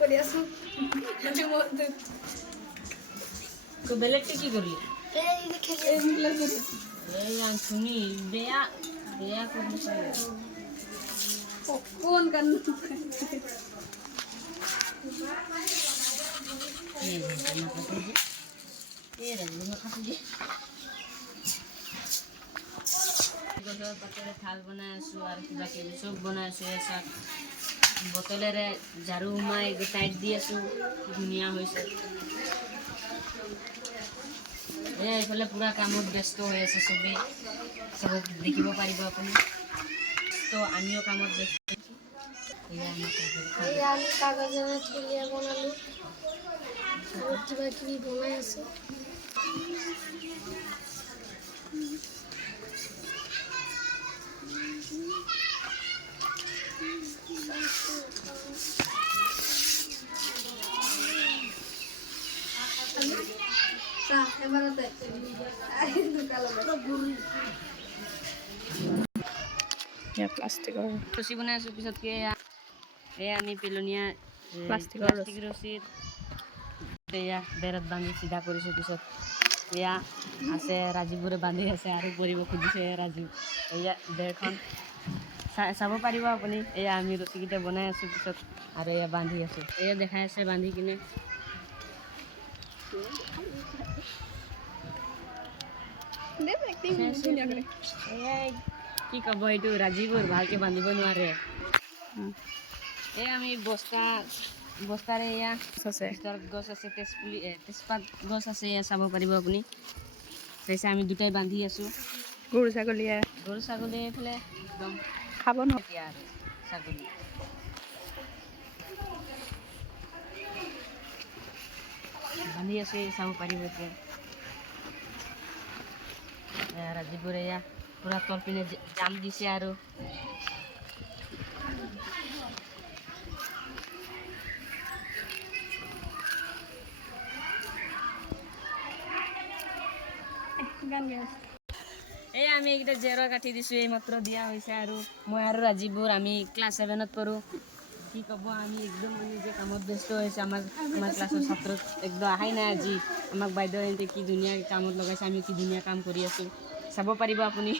করে আসু এর মধ্যে তো বেলেটে কি করলি এই দেখে এইগুলা করে এই আন শুনি বেয়া বেয়া করছিস কোন গান এই জামা কাপড় দে এই জামা কাপড় দে গজর পাতরে থাল বানাইছো আর কিবা কিবি সব বানাইছো এসা বোতলেরে ঝাড়ু মাই টাইট দিয়েছো ধুনিয়া হইছে এইফালে পুরা কামত ব্যস্ত হৈ আছে সবে সব দেখিব পাৰিব আপুনি তো আমিও কামত ব্যস্ত এই আমি কাগজেৰ থলিয়া বানালো আৰ কিবা কিবি বানাই আছে প্লাষ্টিকৰ ৰছী বনাই আছোঁ পিছতকে এয়া আমি পেলনীয়া প্লাষ্টিকৰ ৰছী এয়া বেৰত বান্ধি চিধা কৰিছোঁ পিছত এয়া আছে ৰাজীৱবোৰে বান্ধি আছে আৰু কৰিব খুজিছে ৰাজীৱ এয়া বেৰখন চাব পাৰিব আপুনি এয়া আমি ৰছীকেইটা বনাই আছোঁ পিছত আৰু এয়া বান্ধি আছোঁ এয়া দেখাই আছে বান্ধি কিনে এয়াই কি ক'ব এইটো ৰাজীৱৰ ভালকৈ বান্ধিব নোৱাৰে এই আমি বস্তাৰে এয়া আছে গছ আছে তেজপাত গছ আছে এয়া চাব পাৰিব আপুনি চাইছে আমি দুটাই বান্ধি আছোঁ গৰু ছাগলীয়ে এইফালে একদম খাব ন এতিয়া আৰু ছাগলী বান্ধি আছোঁ চাব পাৰিব এতিয়া ৰাজীৱৰে এয়া পুৰা তলপিনে জাম দিছে আৰু এই আমি এইকেইটা জেওৰা কাটি দিছোঁ এইমাত্ৰ দিয়া হৈছে আৰু মই আৰু ৰাজীৱবোৰ আমি ক্লাছ 7ত পঢ়োঁ কি ক'ব আমি একদম মানে যে কামত ব্যস্ত হৈছে আমাৰ ক্লাছৰ ছাত্ৰ একদম অহাই নাই আজি আমাক বাইদেউ এহঁতে কি ধুনীয়া কামত লগাইছে আমি কি ধুনীয়া কাম কৰি আছোঁ চাব পাৰিব আপুনি